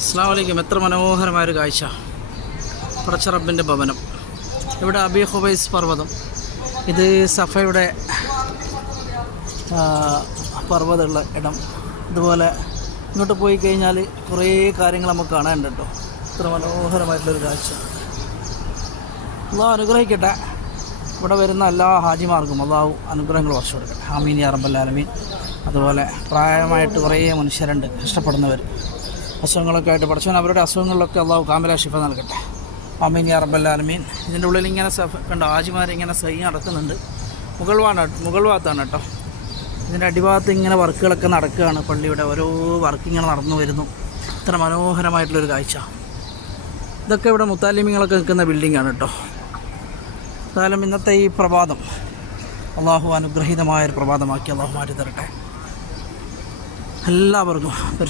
അസ്സലാമു അലൈക്കും. എത്ര മനോഹരമായൊരു കാഴ്ച. പടച്ച റബ്ബിൻ്റെ ഭവനം. ഇവിടെ അബി ഖുബൈസ് പർവ്വതം. ഇത് സഫയുടെ പർവ്വതമുള്ള ഇടം. ഇതുപോലെ ഇങ്ങോട്ട് പോയി കഴിഞ്ഞാൽ കുറേ കാര്യങ്ങൾ നമുക്ക് കാണാനുണ്ട് കേട്ടോ. ഇത്ര മനോഹരമായിട്ടുള്ളൊരു കാഴ്ച. അള്ളാഹു അനുഗ്രഹിക്കട്ടെ. ഇവിടെ വരുന്ന എല്ലാ ഹാജിമാർക്കും അള്ളാഹു അനുഗ്രഹങ്ങൾ വർഷം കൊടുക്കട്ടെ. ആമീൻ യാ റബ്ബൽ ആലമീൻ. അതുപോലെ പ്രായമായിട്ട് കുറേ മനുഷ്യരുണ്ട്, കഷ്ടപ്പെടുന്നവർ, അസുഖങ്ങളൊക്കെ ആയിട്ട്. പഠിച്ചവൻ അവരുടെ അസുഖങ്ങളിലൊക്കെ അള്ളാഹു കാമില ഷിഫ നൽകട്ടെ. ആമീൻ യാ റബ്ബൽ ആലമീൻ. ഇതിൻ്റെ ഉള്ളിൽ ഇങ്ങനെ കണ്ടോ, ഹാജിമാരിങ്ങനെ സൈ നടക്കുന്നുണ്ട്. മുകൾ ഭാഗത്താണ് കേട്ടോ. ഇതിൻ്റെ അടിഭാഗത്ത് ഇങ്ങനെ വർക്കുകളൊക്കെ നടക്കുകയാണ്. പള്ളിയുടെ ഓരോ വർക്ക് ഇങ്ങനെ നടന്നു വരുന്നു. ഇത്ര മനോഹരമായിട്ടുള്ളൊരു കാഴ്ച. ഇതൊക്കെ ഇവിടെ മുത്താലിമിങ്ങളൊക്കെ നിൽക്കുന്ന ബിൽഡിങ്ങാണ് കേട്ടോ. എന്തായാലും ഇന്നത്തെ ഈ പ്രഭാതം അള്ളാഹു അനുഗ്രഹീതമായൊരു പ്രഭാതമാക്കി അള്ളാഹു മാറ്റി തരട്ടെ എല്ലാവർക്കും.